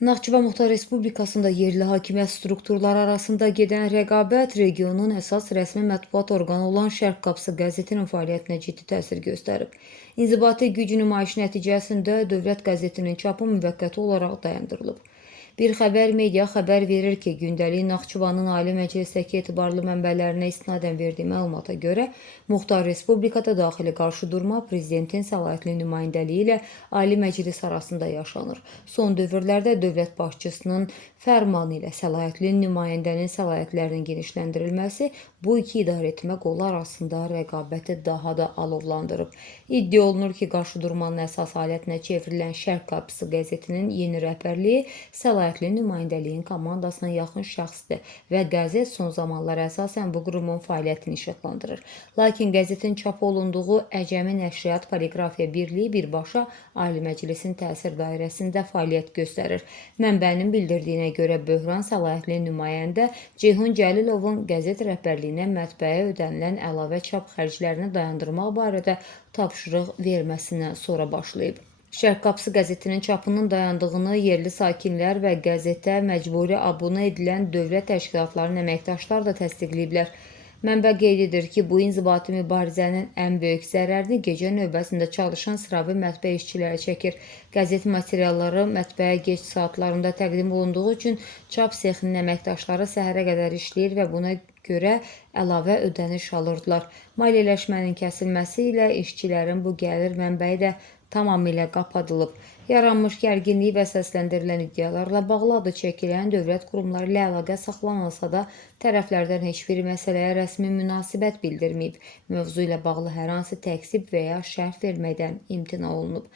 Naxçıvan Muxtar Respublikasında yerli hakimiyyət strukturları arasında gedən rəqabət regionun əsas rəsmi mətbuat orqanı olan Şərq Qapısı qəzetinin fəaliyyətinə ciddi təsir göstərib. İnzibati güc nümayişi nəticəsində Dövlət qəzetinin çapı müvəqqəti olaraq dayandırılıb. Bir xəbər media xəbər verir ki, gündəlik Naxçıvanın Ali Məclisdəki etibarlı mənbələrinə istinadən verdiyi məlumata görə, Muxtar Respublikada daxili qarşıdurma prezidentin səlahiyyətli nümayəndəliyi ilə Ali Məclis arasında yaşanır. Son dövrlərdə dövlət başçısının fərmanı ilə səlahiyyətli nümayəndənin səlahiyyətlərinin genişləndirilməsi bu iki idarəetmə qolu arasında rəqabəti daha da alovlandırıb. İddia olunur ki, qarşıdurmanın əsas alətinə çevrilən Şərq Qapısı qəzetinin yeni rəhbərliyi səlahiyyətli nümayəndəliyin komandasına yaxın şəxsdir və qəzet son zamanlar əsasən bu qurumun fəaliyyətini işıqlandırır. Lakin qəzetin çap olunduğu Əcəmi Nəşriyyat Poliqrafiya Birliyi birbaşa Ali Məclisin təsir dairəsində fəaliyyət göstərir. Mənbənin bildirdiyinə görə böhran səlahiyyətli nümayəndə Ceyhun Cəlilovun qəzet rəhbərliyinə mətbəyə ödənilən əlavə çap xərclərini dayandırmaq barədə tapşırıq verməsindən sonra başlayıb. Şərq Qapısı qəzetinin çapının dayandığını yerli sakinlər və qəzetə məcburi abunə edilən dövlət təşkilatlarının əməkdaşları da təsdiqləyiblər. Mənbə qeyd edir ki, bu inzibati mübarizənin ən böyük zərərini gecə növbəsində çalışan sıravi mətbə işçiləri çəkir. Qəzet materialları mətbəyə gec saatlarında təqdim olunduğu üçün çap sexinin əməkdaşları səhərə qədər işləyir və buna görə əlavə ödəniş alırdılar. Maliyyələşmənin kəsilməsi ilə işçilərin bu gəlir mənbəyi də tamamilə qapadılıb. Yaranmış gərginlik və səsləndirilən iddialarla bağlı adı çəkilən dövlət qurumları ilə əlaqə saxlanılsa da, tərəflərdən heç bir məsələyə rəsmi münasibət bildirməyib. Mövzu ilə bağlı hər hansı təksib və ya şərh verməkdən imtina olunub.